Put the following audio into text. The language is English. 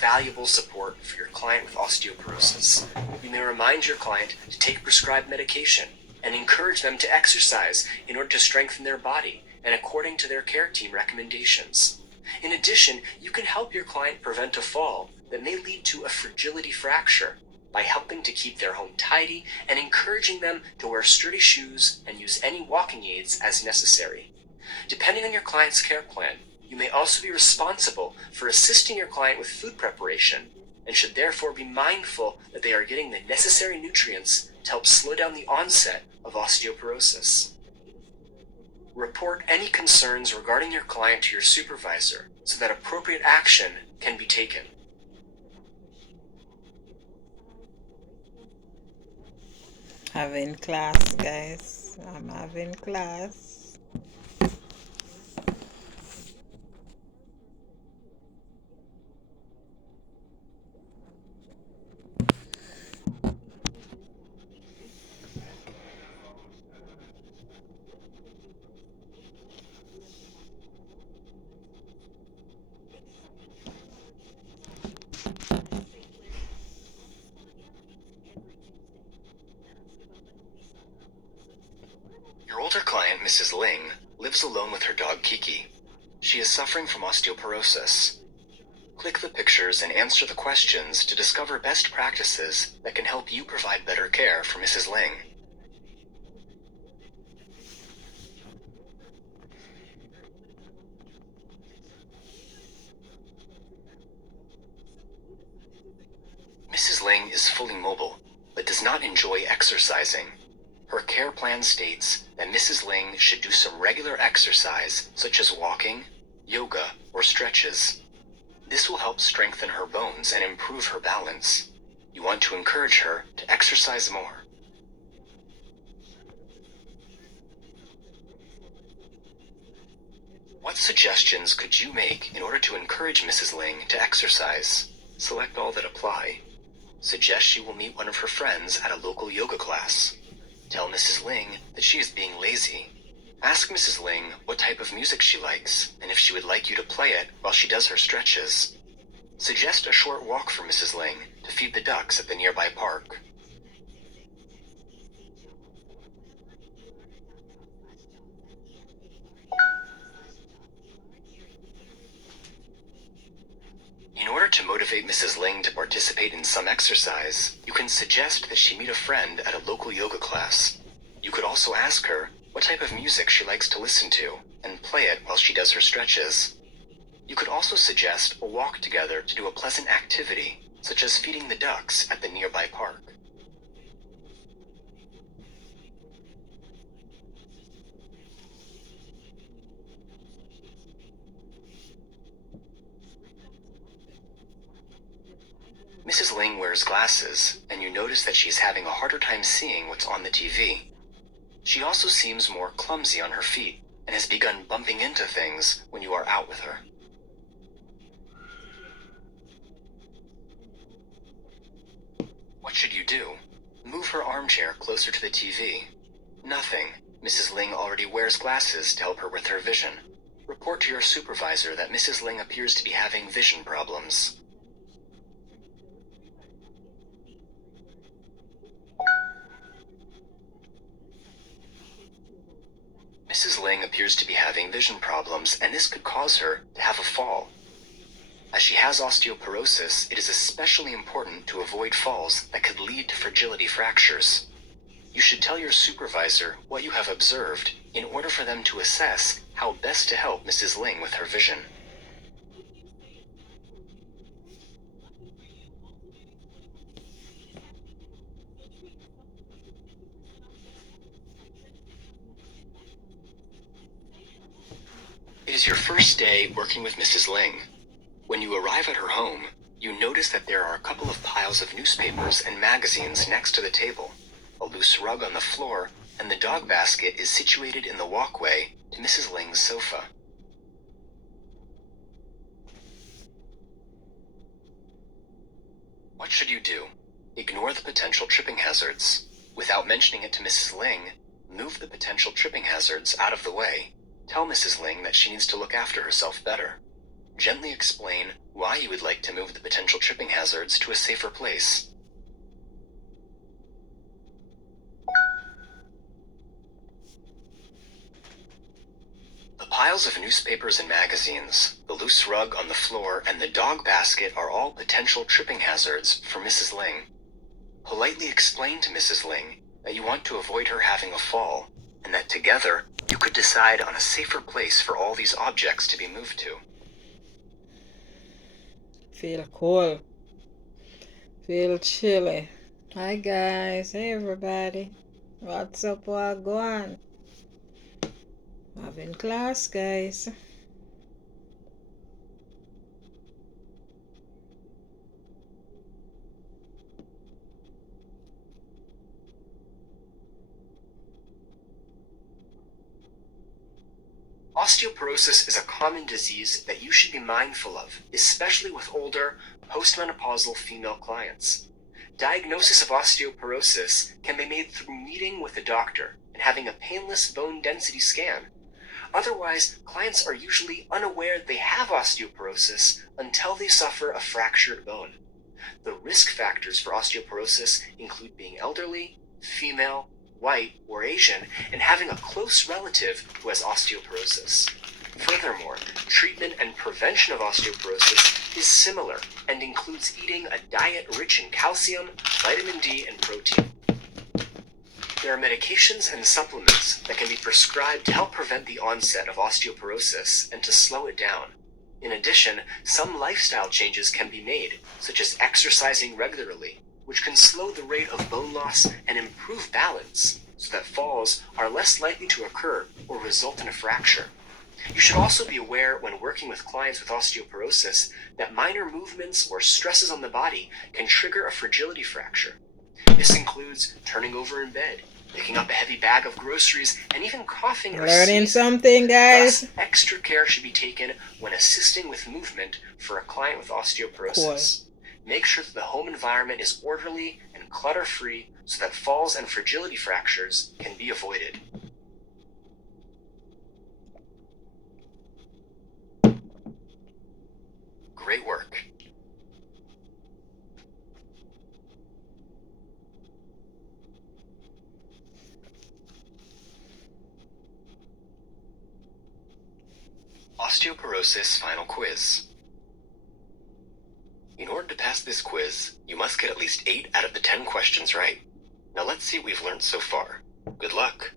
valuable support for your client with osteoporosis. You may remind your client to take prescribed medication and encourage them to exercise in order to strengthen their body and according to their care team recommendations. In addition, you can help your client prevent a fall that may lead to a fragility fracture by helping to keep their home tidy and encouraging them to wear sturdy shoes and use any walking aids as necessary. Depending on your client's care plan, you may also be responsible for assisting your client with food preparation and should therefore be mindful that they are getting the necessary nutrients to help slow down the onset of osteoporosis. Report any concerns regarding your client to your supervisor so that appropriate action can be taken. Having class, guys. I'm having class. Your older client, Mrs. Ling, lives alone with her dog Kiki. She is suffering from osteoporosis. Click the pictures and answer the questions to discover best practices that can help you provide better care for Mrs. Ling. Mrs. Ling is fully mobile, but does not enjoy exercising. Her care plan states that Mrs. Ling should do some regular exercise such as walking, yoga, or stretches. This will help strengthen her bones and improve her balance. You want to encourage her to exercise more. What suggestions could you make in order to encourage Mrs. Ling to exercise? Select all that apply. Suggest she will meet one of her friends at a local yoga class. Tell Mrs. Ling that she is being lazy. Ask Mrs. Ling what type of music she likes and if she would like you to play it while she does her stretches. Suggest a short walk for Mrs. Ling to feed the ducks at the nearby park. In order to motivate Mrs. Ling to participate in some exercise, you can suggest that she meet a friend at a local yoga class. You could also ask her what type of music she likes to listen to and play it while she does her stretches. You could also suggest a walk together to do a pleasant activity, such as feeding the ducks at the nearby park. Mrs. Ling wears glasses, and you notice that she's having a harder time seeing what's on the TV. She also seems more clumsy on her feet and has begun bumping into things when you are out with her. What should you do? Move her armchair closer to the TV. Nothing. Mrs. Ling already wears glasses to help her with her vision. Report to your supervisor that Mrs. Ling appears to be having vision problems. Mrs. Ling appears to be having vision problems, and this could cause her to have a fall. As she has osteoporosis, it is especially important to avoid falls that could lead to fragility fractures. You should tell your supervisor what you have observed in order for them to assess how best to help Mrs. Ling with her vision. It is your first day working with Mrs. Ling. When you arrive at her home, you notice that there are a couple of piles of newspapers and magazines next to the table, a loose rug on the floor, and the dog basket is situated in the walkway to Mrs. Ling's sofa. What should you do? Ignore the potential tripping hazards. Without mentioning it to Mrs. Ling, move the potential tripping hazards out of the way. Tell Mrs. Ling that she needs to look after herself better. Gently explain why you would like to move the potential tripping hazards to a safer place. The piles of newspapers and magazines, the loose rug on the floor, and the dog basket are all potential tripping hazards for Mrs. Ling. Politely explain to Mrs. Ling that you want to avoid her having a fall, and that together you could decide on a safer place for all these objects to be moved to. Feel cool. Feel chilly. Hi guys. Hey everybody. What's up? What go on? Having class, guys. Osteoporosis is a common disease that you should be mindful of, especially with older, postmenopausal female clients. Diagnosis of osteoporosis can be made through meeting with a doctor and having a painless bone density scan. Otherwise, clients are usually unaware they have osteoporosis until they suffer a fractured bone. The risk factors for osteoporosis include being elderly, female, white, or Asian, and having a close relative who has osteoporosis. Furthermore, treatment and prevention of osteoporosis is similar and includes eating a diet rich in calcium, vitamin D, and protein. There are medications and supplements that can be prescribed to help prevent the onset of osteoporosis and to slow it down. In addition, some lifestyle changes can be made, such as exercising regularly, which can slow the rate of bone loss and improve balance, so that falls are less likely to occur or result in a fracture. You should also be aware when working with clients with osteoporosis that minor movements or stresses on the body can trigger a fragility fracture. This includes turning over in bed, picking up a heavy bag of groceries, and even coughing or Learning sneezing. something, guys. Thus, extra care should be taken when assisting with movement for a client with osteoporosis. Make sure that the home environment is orderly and clutter-free so that falls and fragility fractures can be avoided. Great work. Osteoporosis Final Quiz. In order to pass this quiz, you must get at least 8 out of the 10 questions right. Now let's see what we've learned so far. Good luck.